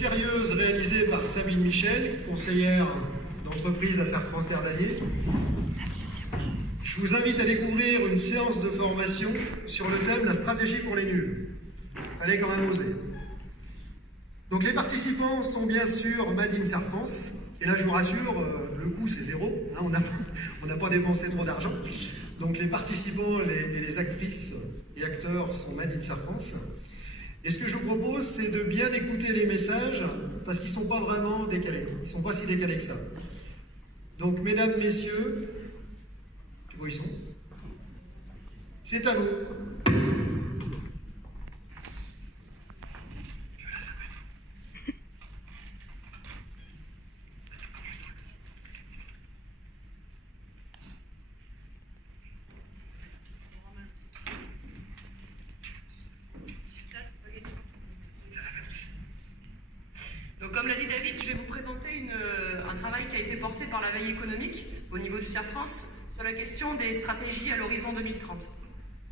sérieuse réalisée par Sabine Michel, conseillère d'entreprise à Serre-France Terre d'Allier. Je vous invite à découvrir une séance de formation sur le thème « La stratégie pour les nuls ». Allez quand même oser. Donc les participants sont bien sûr Made in Serre-France. Et là, je vous rassure, le coût, c'est zéro. Hein, on n'a pas dépensé trop d'argent. Donc les participants et les actrices et acteurs sont Made in Serre-France. Et ce que je vous propose, c'est de bien écouter les messages, parce qu'ils ne sont pas vraiment décalés. Ils ne sont pas si décalés que ça. Donc, mesdames, messieurs, où ils sont? C'est à vous. Donc, comme l'a dit David, je vais vous présenter un travail qui a été porté par la veille économique au niveau du Serre-France sur la question des stratégies à l'horizon 2030.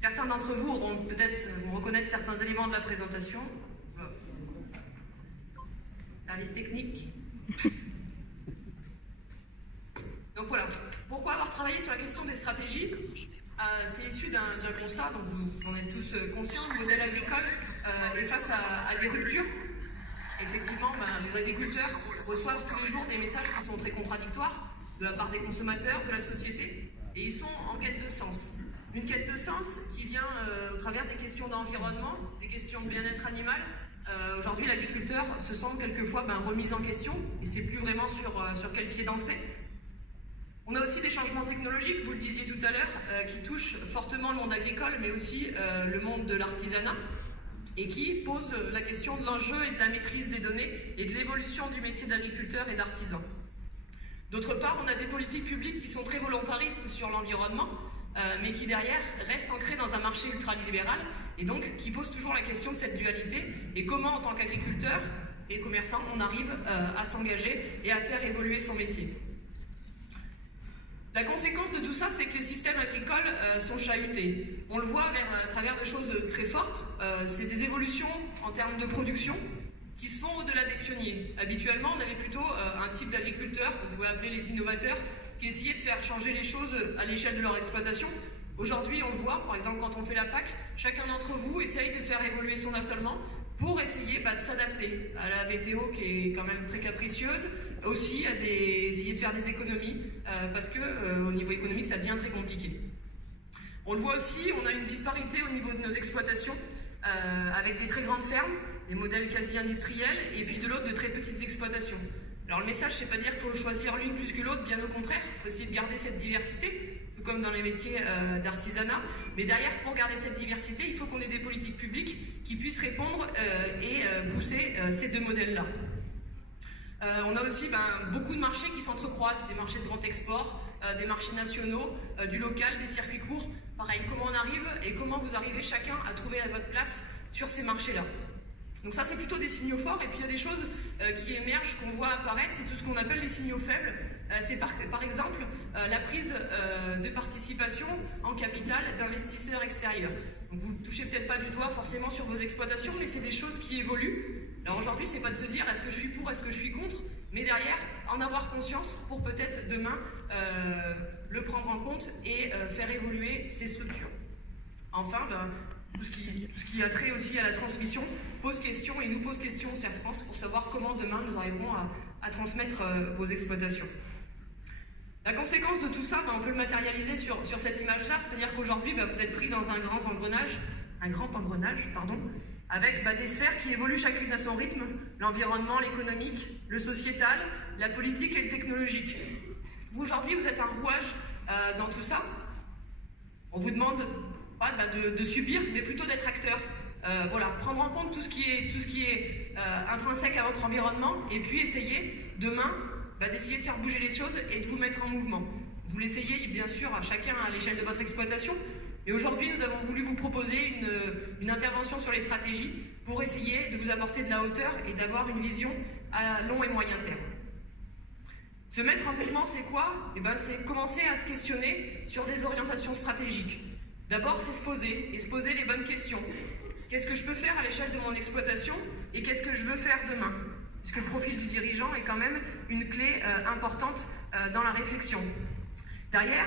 Certains d'entre vous vont reconnaître certains éléments de la présentation. Service technique. Donc voilà, pourquoi avoir travaillé sur la question des stratégies? C'est issu d'un constat, donc vous en êtes tous conscients, le modèle agricole est face à des ruptures. Effectivement, les agriculteurs reçoivent tous les jours des messages qui sont très contradictoires de la part des consommateurs, de la société, et ils sont en quête de sens. Une quête de sens qui vient au travers des questions d'environnement, des questions de bien-être animal. Aujourd'hui, l'agriculteur se sent quelquefois remis en question, et c'est plus vraiment sur quel pied danser. On a aussi des changements technologiques, vous le disiez tout à l'heure, qui touchent fortement le monde agricole, mais aussi le monde de l'artisanat, et qui pose la question de l'enjeu et de la maîtrise des données et de l'évolution du métier d'agriculteur et d'artisan. D'autre part, on a des politiques publiques qui sont très volontaristes sur l'environnement, mais qui derrière restent ancrées dans un marché ultralibéral et donc qui posent toujours la question de cette dualité et comment en tant qu'agriculteur et commerçant on arrive à s'engager et à faire évoluer son métier. La conséquence de tout ça, c'est que les systèmes agricoles sont chahutés. On le voit à travers des choses très fortes. C'est des évolutions en termes de production qui se font au-delà des pionniers. Habituellement, on avait plutôt un type d'agriculteurs qu'on pouvait appeler les innovateurs qui essayaient de faire changer les choses à l'échelle de leur exploitation. Aujourd'hui, on le voit, par exemple, quand on fait la PAC, chacun d'entre vous essaye de faire évoluer son assolement pour essayer de s'adapter à la météo qui est quand même très capricieuse, aussi à essayer de faire des économies, parce qu'au niveau économique, ça devient très compliqué. On le voit aussi, on a une disparité au niveau de nos exploitations, avec des très grandes fermes, des modèles quasi-industriels, et puis de l'autre, de très petites exploitations. Alors le message, c'est pas dire qu'il faut choisir l'une plus que l'autre, bien au contraire, il faut essayer de garder cette diversité, tout comme dans les métiers d'artisanat, mais derrière, pour garder cette diversité, il faut qu'on ait des politiques publiques qui puissent répondre et pousser ces deux modèles-là. On a aussi beaucoup de marchés qui s'entrecroisent, des marchés de grand export, des marchés nationaux, du local, des circuits courts. Pareil, comment on arrive et comment vous arrivez chacun à trouver votre place sur ces marchés-là. Donc ça, c'est plutôt des signaux forts. Et puis il y a des choses qui émergent, qu'on voit apparaître, c'est tout ce qu'on appelle les signaux faibles. C'est par exemple la prise de participation en capital d'investisseurs extérieurs. Donc vous ne touchez peut-être pas du doigt forcément sur vos exploitations, mais c'est des choses qui évoluent. Alors aujourd'hui, c'est pas de se dire est-ce que je suis pour, est-ce que je suis contre, mais derrière, en avoir conscience pour peut-être demain le prendre en compte et faire évoluer ces structures. Enfin, tout ce qui a trait aussi à la transmission pose question et nous pose question au Serre-France pour savoir comment demain nous arriverons à transmettre vos exploitations. La conséquence de tout ça, on peut le matérialiser sur cette image-là, c'est-à-dire qu'aujourd'hui, vous êtes pris dans un grand engrenage, avec des sphères qui évoluent chacune à son rythme, l'environnement, l'économique, le sociétal, la politique et le technologique. Vous, aujourd'hui, vous êtes un rouage dans tout ça. On vous demande de subir, mais plutôt d'être acteur. Prendre en compte tout ce qui est intrinsèque à votre environnement et puis essayer, demain, d'essayer de faire bouger les choses et de vous mettre en mouvement. Vous l'essayez, bien sûr, à chacun à l'échelle de votre exploitation. Et aujourd'hui, nous avons voulu vous proposer une intervention sur les stratégies pour essayer de vous apporter de la hauteur et d'avoir une vision à long et moyen terme. Se mettre en mouvement, c'est quoi? C'est commencer à se questionner sur des orientations stratégiques. D'abord, c'est se poser les bonnes questions. Qu'est-ce que je peux faire à l'échelle de mon exploitation et qu'est-ce que je veux faire demain? puisque le profil du dirigeant est quand même une clé importante dans la réflexion. Derrière,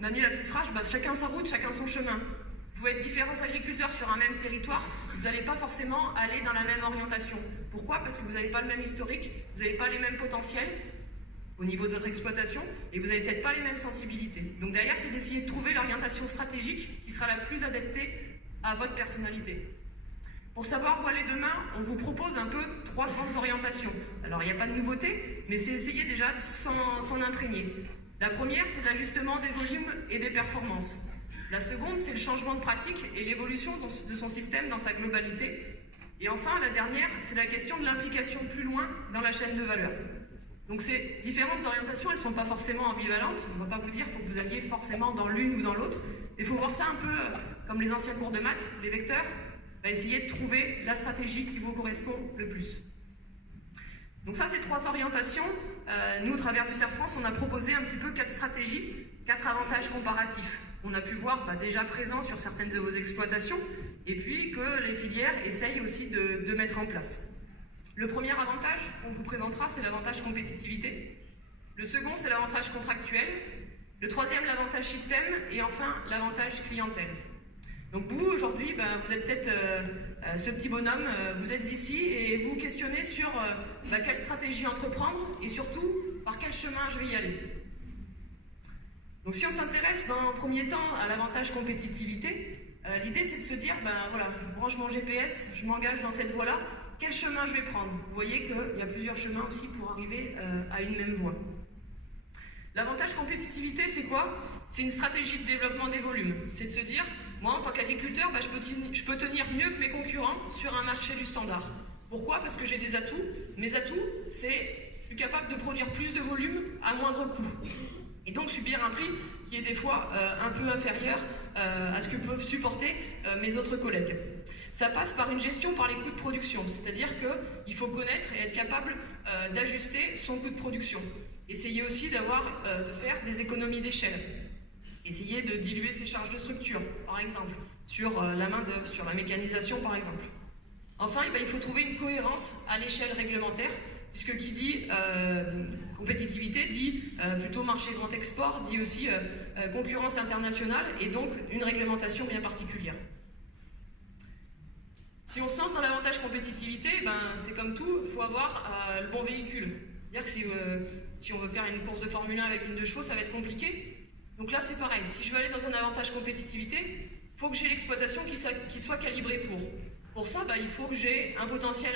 on a mis la petite phrase, chacun sa route, chacun son chemin. Vous pouvez être différents agriculteurs sur un même territoire, vous n'allez pas forcément aller dans la même orientation. Pourquoi? Parce que vous n'avez pas le même historique, vous n'avez pas les mêmes potentiels au niveau de votre exploitation, et vous n'avez peut-être pas les mêmes sensibilités. Donc derrière, c'est d'essayer de trouver l'orientation stratégique qui sera la plus adaptée à votre personnalité. Pour savoir où aller demain, on vous propose un peu 3 grandes orientations. Alors il n'y a pas de nouveauté, mais c'est essayer déjà de s'en imprégner. La première, c'est l'ajustement des volumes et des performances. La seconde, c'est le changement de pratique et l'évolution de son système dans sa globalité. Et enfin, la dernière, c'est la question de l'implication plus loin dans la chaîne de valeur. Donc ces différentes orientations, elles ne sont pas forcément ambivalentes. On ne va pas vous dire qu'il faut que vous alliez forcément dans l'une ou dans l'autre. Il faut voir ça un peu comme les anciens cours de maths, les vecteurs. Essayer de trouver la stratégie qui vous correspond le plus. Donc ça, c'est 3 orientations. Nous, au travers du CERF France, on a proposé un petit peu 4 stratégies, 4 avantages comparatifs. On a pu voir déjà présents sur certaines de vos exploitations, et puis que les filières essayent aussi de mettre en place. Le premier avantage qu'on vous présentera, c'est l'avantage compétitivité. Le second, c'est l'avantage contractuel. Le troisième, l'avantage système. Et enfin, l'avantage clientèle. Donc vous, aujourd'hui, vous êtes peut-être ce petit bonhomme, vous êtes ici et vous questionnez sur quelle stratégie entreprendre et surtout, par quel chemin je vais y aller. Donc si on s'intéresse dans un premier temps à l'avantage compétitivité, l'idée c'est de se dire, voilà, je branche mon GPS, je m'engage dans cette voie-là, quel chemin je vais prendre? Vous voyez qu'il y a plusieurs chemins aussi pour arriver à une même voie. L'avantage compétitivité, c'est quoi? C'est une stratégie de développement des volumes. C'est de se dire, moi en tant qu'agriculteur, je peux tenir mieux que mes concurrents sur un marché du standard. Pourquoi? Parce que j'ai des atouts. Mes atouts, c'est je suis capable de produire plus de volume à moindre coût. Et donc subir un prix qui est des fois un peu inférieur à ce que peuvent supporter mes autres collègues. Ça passe par une gestion par les coûts de production, c'est-à-dire qu'il faut connaître et être capable d'ajuster son coût de production. Essayer aussi de faire des économies d'échelle. Essayer de diluer ses charges de structure, par exemple, sur la main-d'œuvre, sur la mécanisation, par exemple. Enfin, il faut trouver une cohérence à l'échelle réglementaire, puisque qui dit compétitivité dit plutôt marché grand export, dit aussi concurrence internationale et donc une réglementation bien particulière. Si on se lance dans l'avantage compétitivité, c'est comme tout, il faut avoir le bon véhicule. C'est-à-dire que si on veut faire une course de Formule 1 avec une 2 chevaux, ça va être compliqué. Donc là, c'est pareil. Si je veux aller dans un avantage compétitivité, il faut que j'ai l'exploitation qui soit calibrée pour. Pour ça, il faut que j'ai un potentiel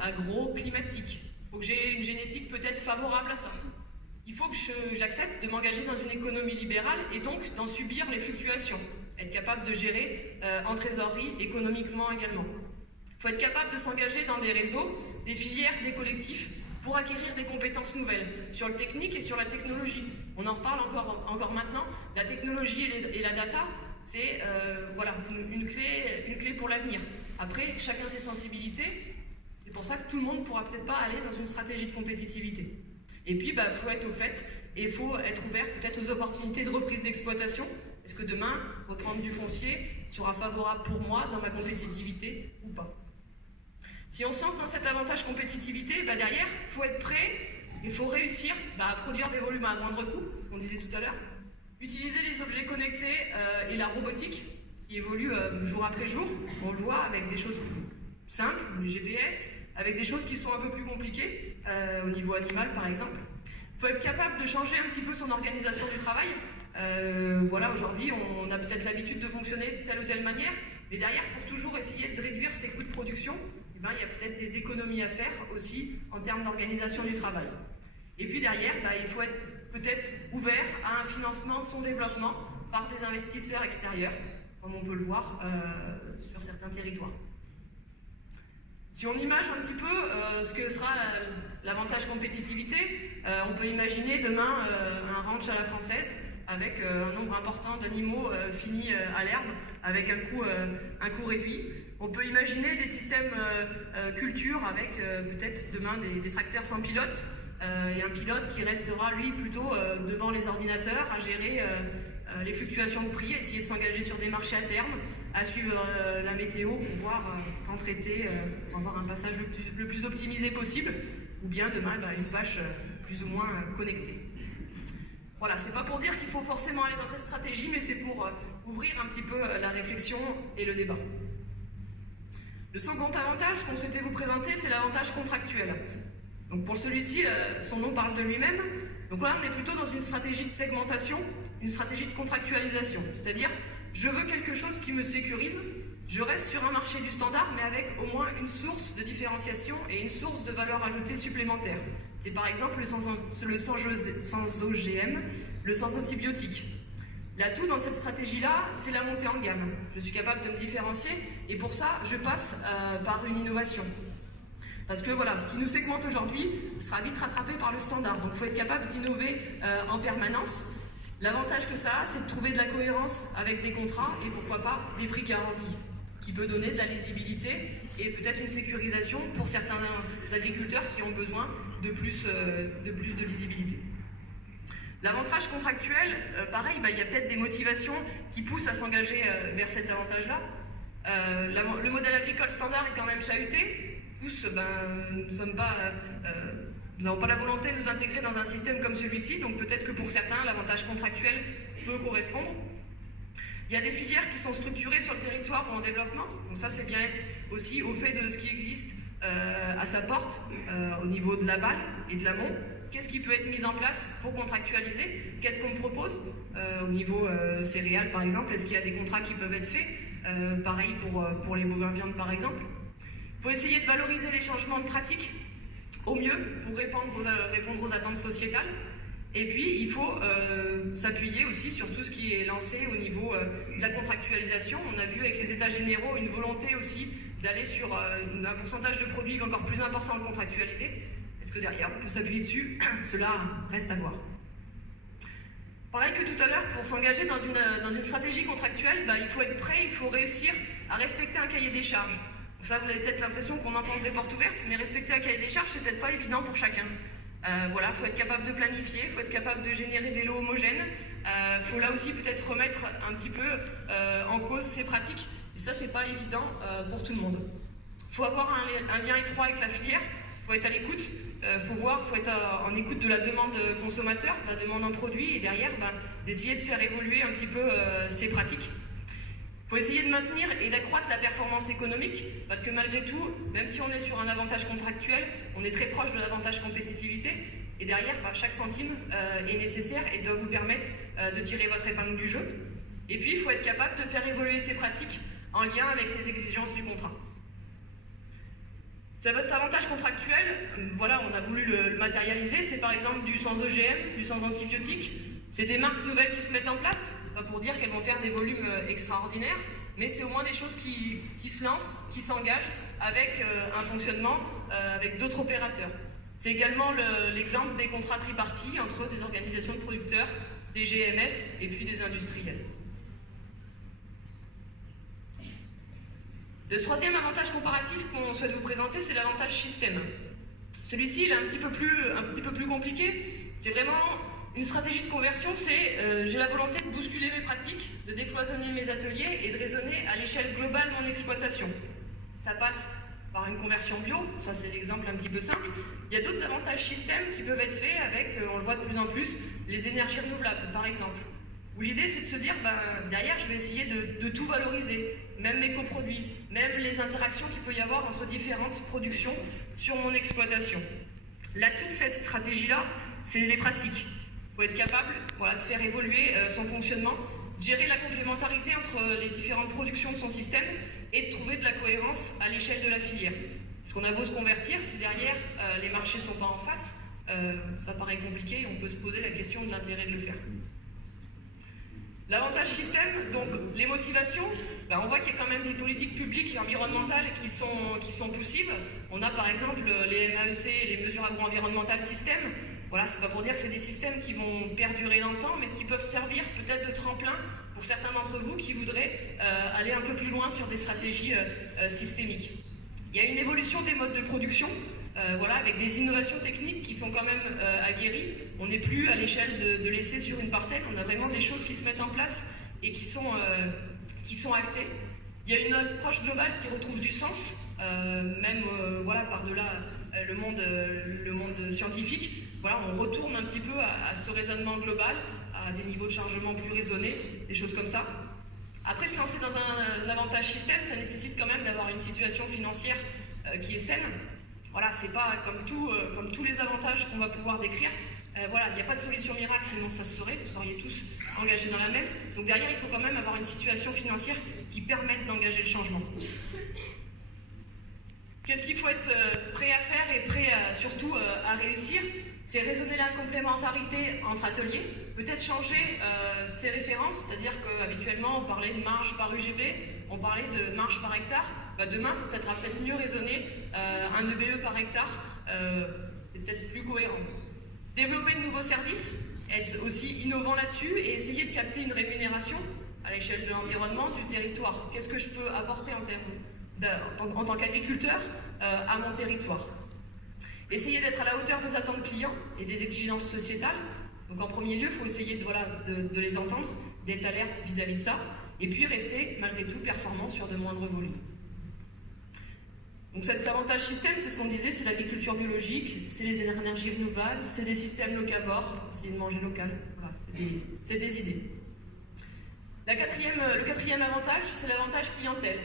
agroclimatique. Il faut que j'ai une génétique peut-être favorable à ça. Il faut que j'accepte de m'engager dans une économie libérale et donc d'en subir les fluctuations. Être capable de gérer en trésorerie, économiquement également. Il faut être capable de s'engager dans des réseaux, des filières, des collectifs, pour acquérir des compétences nouvelles sur le technique et sur la technologie. On en reparle encore maintenant. La technologie et la data, c'est une clé pour l'avenir. Après, chacun ses sensibilités. C'est pour ça que tout le monde ne pourra peut-être pas aller dans une stratégie de compétitivité. Et puis, il faut être au fait et il faut être ouvert peut-être aux opportunités de reprise d'exploitation. Est-ce que demain, reprendre du foncier sera favorable pour moi dans ma compétitivité ou pas? Si on se lance dans cet avantage compétitivité, derrière, il faut être prêt, il faut réussir à produire des volumes à moindre coût, ce qu'on disait tout à l'heure. Utiliser les objets connectés et la robotique qui évolue jour après jour. On le voit avec des choses simples, les GPS, avec des choses qui sont un peu plus compliquées, au niveau animal par exemple. Il faut être capable de changer un petit peu son organisation du travail. Aujourd'hui, on a peut-être l'habitude de fonctionner de telle ou telle manière, mais derrière, pour toujours essayer de réduire ses coûts de production, il y a peut-être des économies à faire aussi en termes d'organisation du travail. Et puis derrière, il faut être peut-être ouvert à un financement de son développement par des investisseurs extérieurs, comme on peut le voir sur certains territoires. Si on image un petit peu ce que sera l'avantage compétitivité, on peut imaginer demain un ranch à la française avec un nombre important d'animaux finis à l'herbe, avec un coût réduit. On peut imaginer des systèmes culture avec peut-être demain des tracteurs sans pilote et un pilote qui restera lui plutôt devant les ordinateurs à gérer les fluctuations de prix, à essayer de s'engager sur des marchés à terme, à suivre la météo pour voir quand traiter, pour avoir un passage le plus optimisé possible, ou bien demain une vache plus ou moins connectée. Voilà, c'est pas pour dire qu'il faut forcément aller dans cette stratégie, mais c'est pour ouvrir un petit peu la réflexion et le débat. Le second avantage qu'on souhaitait vous présenter, c'est l'avantage contractuel. Donc pour celui-ci, son nom parle de lui-même. Donc là, on est plutôt dans une stratégie de segmentation, une stratégie de contractualisation. C'est-à-dire, je veux quelque chose qui me sécurise, je reste sur un marché du standard, mais avec au moins une source de différenciation et une source de valeur ajoutée supplémentaire. C'est par exemple le sans OGM, le sans antibiotiques. L'atout dans cette stratégie-là, c'est la montée en gamme. Je suis capable de me différencier et pour ça, je passe par une innovation. Parce que voilà, ce qui nous segmente aujourd'hui sera vite rattrapé par le standard. Donc il faut être capable d'innover en permanence. L'avantage que ça a, c'est de trouver de la cohérence avec des contrats et pourquoi pas des prix garantis, qui peut donner de la lisibilité et peut-être une sécurisation pour certains agriculteurs qui ont besoin de plus de lisibilité. L'avantage contractuel, pareil, il y a peut-être des motivations qui poussent à s'engager vers cet avantage-là. Le modèle agricole standard est quand même chahuté. Tous, nous n'avons pas la volonté de nous intégrer dans un système comme celui-ci, donc peut-être que pour certains, l'avantage contractuel peut correspondre. Il y a des filières qui sont structurées sur le territoire ou en développement, donc ça c'est bien être aussi au fait de ce qui existe à sa porte, au niveau de l'aval et de l'amont. Qu'est-ce qui peut être mis en place pour contractualiser? Qu'est-ce qu'on me propose au niveau céréales par exemple? Est-ce qu'il y a des contrats qui peuvent être faits? Pareil pour les bovins viande par exemple. Il faut essayer de valoriser les changements de pratiques au mieux pour répondre aux attentes sociétales. Et puis, il faut s'appuyer aussi sur tout ce qui est lancé au niveau de la contractualisation. On a vu avec les états généraux une volonté aussi d'aller sur un pourcentage de produits encore plus important de contractualiser. Est-ce que derrière, on peut s'appuyer dessus? Cela reste à voir. Pareil que tout à l'heure, pour s'engager dans une stratégie contractuelle, il faut être prêt, il faut réussir à respecter un cahier des charges. Donc ça, vous avez peut-être l'impression qu'on enfonce des portes ouvertes, mais respecter un cahier des charges, c'est peut-être pas évident pour chacun. Voilà, il faut être capable de planifier, il faut être capable de générer des lots homogènes. Il faut là aussi peut-être remettre un petit peu en cause ces pratiques. Et ça, c'est pas évident pour tout le monde. Il faut avoir un lien étroit avec la filière, il faut être à l'écoute, il faut être en écoute de la demande consommateur, de la demande en produits, et derrière, d'essayer de faire évoluer un petit peu ces pratiques. Il faut essayer de maintenir et d'accroître la performance économique, parce que malgré tout, même si on est sur un avantage contractuel, on est très proche de l'avantage compétitivité, et derrière, chaque centime est nécessaire et doit vous permettre de tirer votre épingle du jeu. Et puis, il faut être capable de faire évoluer ces pratiques en lien avec les exigences du contrat. C'est votre avantage contractuel, voilà, on a voulu le matérialiser, c'est par exemple du sans OGM, du sans antibiotiques. C'est des marques nouvelles qui se mettent en place, c'est pas pour dire qu'elles vont faire des volumes extraordinaires, mais c'est au moins des choses qui se lancent, qui s'engagent avec un fonctionnement avec d'autres opérateurs. C'est également l'exemple des contrats tripartis entre des organisations de producteurs, des GMS et puis des industriels. Le troisième avantage comparatif qu'on souhaite vous présenter, c'est l'avantage système. Celui-ci, il est un petit peu plus compliqué. C'est vraiment une stratégie de conversion, c'est j'ai la volonté de bousculer mes pratiques, de décloisonner mes ateliers et de raisonner à l'échelle globale mon exploitation. Ça passe par une conversion bio, ça c'est l'exemple un petit peu simple. Il y a d'autres avantages système qui peuvent être faits avec, on le voit de plus en plus, les énergies renouvelables par exemple. Où l'idée c'est de se dire, derrière je vais essayer de tout valoriser, même mes coproduits, même les interactions qu'il peut y avoir entre différentes productions sur mon exploitation. L'atout de cette stratégie-là, c'est les pratiques. Il faut être capable de faire évoluer son fonctionnement, de gérer la complémentarité entre les différentes productions de son système et de trouver de la cohérence à l'échelle de la filière. Parce qu'on a beau se convertir, si derrière les marchés ne sont pas en face, ça paraît compliqué et on peut se poser la question de l'intérêt de le faire. L'avantage système, donc les motivations, on voit qu'il y a quand même des politiques publiques et environnementales qui sont poussives. On a par exemple les MAEC, les mesures agro-environnementales système. Voilà, c'est pas pour dire que c'est des systèmes qui vont perdurer dans le temps, mais qui peuvent servir peut-être de tremplin pour certains d'entre vous qui voudraient aller un peu plus loin sur des stratégies systémiques. Il y a une évolution des modes de production, avec des innovations techniques qui sont quand même aguerries. On n'est plus à l'échelle de l'essai sur une parcelle, on a vraiment des choses qui se mettent en place et qui sont actées. Il y a une approche globale qui retrouve du sens, même voilà, par-delà le monde scientifique. Voilà, on retourne un petit peu à ce raisonnement global, à des niveaux de chargement plus raisonnés, des choses comme ça. Après, se lancer dans un avantage système, ça nécessite quand même d'avoir une situation financière qui est saine. Voilà, c'est pas comme tous les avantages qu'on va pouvoir décrire. Voilà, il n'y a pas de solution miracle, sinon ça se saurait, vous seriez tous engagés dans la même. Donc derrière, il faut quand même avoir une situation financière qui permette d'engager le changement. Qu'est-ce qu'il faut être prêt à faire et prêt surtout à réussir? C'est raisonner la complémentarité entre ateliers, peut-être changer ses références, c'est-à-dire qu'habituellement on parlait de marge par UGB, on parlait de marge par hectare. Demain, il faudra peut-être mieux raisonner un EBE par hectare, c'est peut-être plus cohérent. Développer de nouveaux services, être aussi innovant là-dessus et essayer de capter une rémunération à l'échelle de l'environnement, du territoire. Qu'est-ce que je peux apporter en tant qu'agriculteur à mon territoire? Essayer d'être à la hauteur des attentes clients et des exigences sociétales. Donc en premier lieu, il faut essayer de les entendre, d'être alerte vis-à-vis de ça, et puis rester malgré tout performant sur de moindres volumes. Donc cet avantage système, c'est ce qu'on disait, c'est l'agriculture biologique, c'est les énergies renouvelables, c'est des systèmes locavores, essayer de manger local, voilà, c'est des idées. Le quatrième avantage, c'est l'avantage clientèle.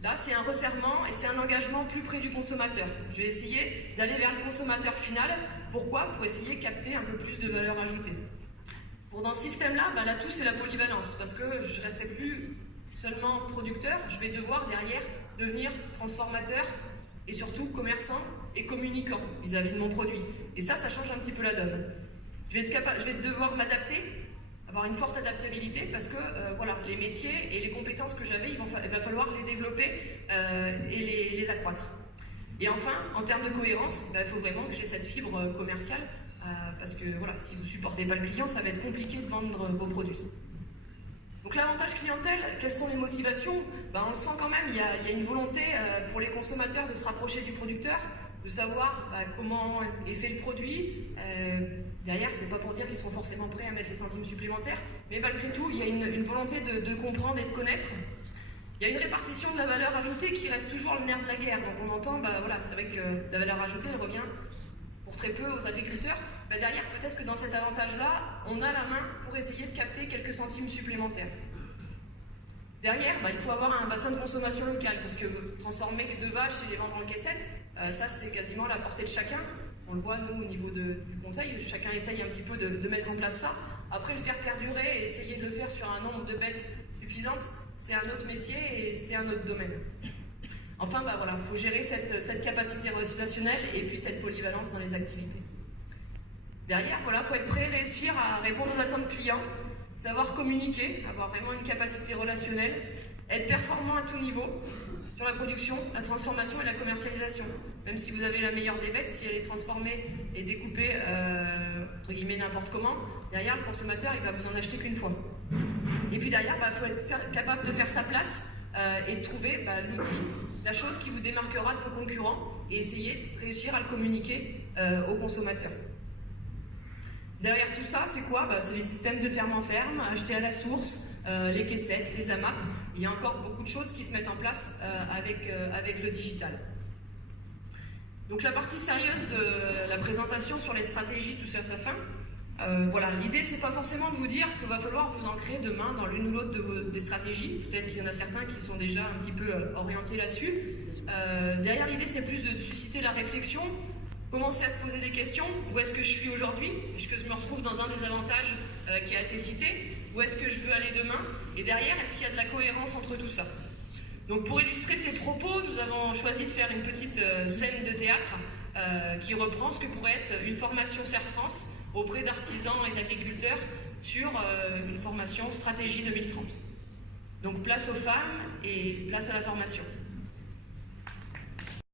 Là, c'est un resserrement et c'est un engagement plus près du consommateur. Je vais essayer d'aller vers le consommateur final. Pourquoi? Pour essayer de capter un peu plus de valeur ajoutée. Dans ce système-là, l'atout, c'est la polyvalence, parce que je ne resterai plus seulement producteur, je vais devoir derrière devenir transformateur et surtout commerçant et communicant vis-à-vis de mon produit. Et ça change un petit peu la donne. Je vais devoir m'adapter, avoir une forte adaptabilité parce que voilà, les métiers et les compétences que j'avais, il va falloir les développer et les accroître. Et enfin, en termes de cohérence, il faut vraiment que j'ai cette fibre commerciale parce que voilà, si vous ne supportez pas le client, ça va être compliqué de vendre vos produits. Donc l'avantage clientèle, quelles sont les motivations? On le sent quand même, il y a une volonté pour les consommateurs de se rapprocher du producteur, de savoir comment est fait le produit. Derrière, c'est pas pour dire qu'ils seront forcément prêts à mettre les centimes supplémentaires, mais malgré tout, il y a une volonté de comprendre et de connaître. Il y a une répartition de la valeur ajoutée qui reste toujours le nerf de la guerre. Donc on entend, voilà, c'est vrai que la valeur ajoutée elle revient pour très peu aux agriculteurs. Derrière, peut-être que dans cet avantage-là, on a la main pour essayer de capter quelques centimes supplémentaires. Derrière, il faut avoir un bassin de consommation local, parce que transformer 2 vaches et les vendre en caissettes, ça c'est quasiment à la portée de chacun. On le voit, nous, au niveau du conseil, chacun essaye un petit peu de mettre en place ça. Après, le faire perdurer et essayer de le faire sur un nombre de bêtes suffisantes, c'est un autre métier et c'est un autre domaine. Enfin, voilà, il faut gérer cette capacité relationnelle et puis cette polyvalence dans les activités. Derrière, voilà, il faut être prêt à réussir à répondre aux attentes clients, savoir communiquer, avoir vraiment une capacité relationnelle, être performant à tout niveau, sur la production, la transformation et la commercialisation. Même si vous avez la meilleure des bêtes, si elle est transformée et découpée, entre guillemets, n'importe comment, derrière, le consommateur, il va vous en acheter qu'une fois. Et puis derrière, il faut être capable de faire sa place et de trouver l'outil, la chose qui vous démarquera de vos concurrents et essayer de réussir à le communiquer aux consommateurs. Derrière tout ça, c'est quoi? C'est les systèmes de ferme-en-ferme, acheter à la source, les caissettes, les AMAP. Il y a encore beaucoup de choses qui se mettent en place avec le digital. Donc la partie sérieuse de la présentation sur les stratégies, tout ça à sa fin. Voilà, l'idée c'est pas forcément de vous dire qu'il va falloir vous ancrer demain dans l'une ou l'autre des stratégies. Peut-être qu'il y en a certains qui sont déjà un petit peu orientés là-dessus. Derrière l'idée c'est plus de susciter la réflexion, commencer à se poser des questions. Où est-ce que je suis aujourd'hui? Est-ce que je me retrouve dans un des avantages qui a été cité? Où est-ce que je veux aller demain? Et derrière, est-ce qu'il y a de la cohérence entre tout ça? Donc pour illustrer ces propos, nous avons choisi de faire une petite scène de théâtre qui reprend ce que pourrait être une formation Serre France auprès d'artisans et d'agriculteurs sur une formation stratégie 2030. Donc place aux femmes et place à la formation.